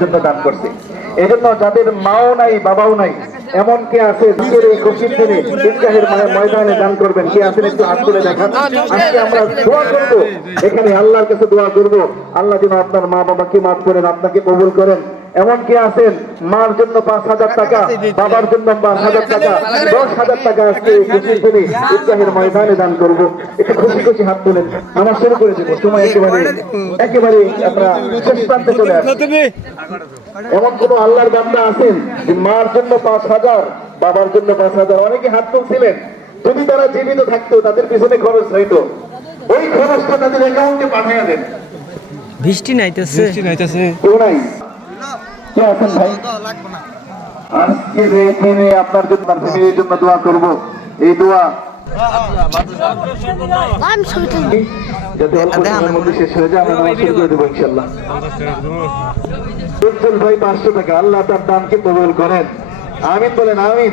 জন্য দান করছে। এই জন্য যাদের মাও নাই বাবাও নাই এমন কে আছে আজকের এই খুশির দিনে ঈদগাহের ময়দানে দান করবেন? কে আছেন একটু হাত তুলে দেখান। আজকে আমরা দোয়া করবো, এখানে আল্লাহর কাছে দোয়া করবো, আল্লাহ যেন আপনার মা বাবাকে মাফ করেন, আপনাকে কবুল করেন। এমন কে আছেন মার জন্য 5,000 টাকা, বাবার জন্য 5,000 টাকা, 10,000 টাকা আজকে এই খুশির দিনে ঈদগাহের ময়দানে দান করবো? একটু খুশি খুশি হাত তুলেন। আমার শুরু করে দেবো, সময় একেবারে আমরা শেষ প্রান্তে চলে আসছি। এমন কোন আল্লাহর বান্দা আছেন যে মার জন্য 5,000, বাবার জন্য 5,000? অনেকে হাত তুলছিলেন। যদি তারা জীবিত থাকতো তাদের পিছনে খরচ হইতো, ওই খরচটা তাদের অ্যাকাউন্টে পাঠিয়ে দেন। বৃষ্টি নাইতেছে কেউ নাই? কে আছেন ভাই? আজকে দিনে আপনার জন্য ফ্যামিলির জন্য দোয়া করব। এই দোয়া যাতে অল্প সময়ের মধ্যে শেষ হয়ে যায়, আমরা নামাজ শুরু করে দেবো ইনশাল্লাহ। উজ্জ্বল ভাই 500 টাকা, আল্লাহ তার দানকে কবুল করেন। আমিন বলেন আমিন।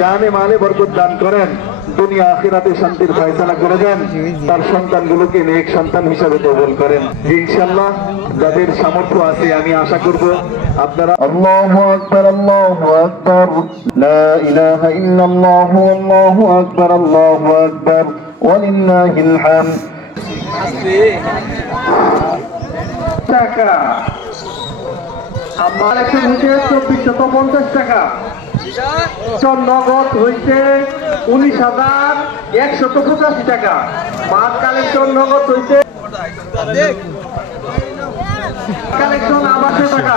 জানে মালে বরকত দান করেন, দুনিয়া আখিরাতে শান্তির ফয়সালা করে দেন, তার সন্তানগুলোকে নেক সন্তান হিসাবে কবুল করেন ইনশাআল্লাহ। যাদের সামর্থ্য আছে আমি আশা করব আপনারা আল্লাহু আকবার, আল্লাহু আকবার, লা ইলাহা ইল্লাল্লাহ, আল্লাহু আকবার, আল্লাহু আকবার, ওয়ালিল্লাহিল হামদ। টাকা আমার একটা হচ্ছে 2450 টাকা, নগদ হইছে 19,185 টাকা, মাছ কালেকশন নগদ হইছে কালেকশন 800 টাকা।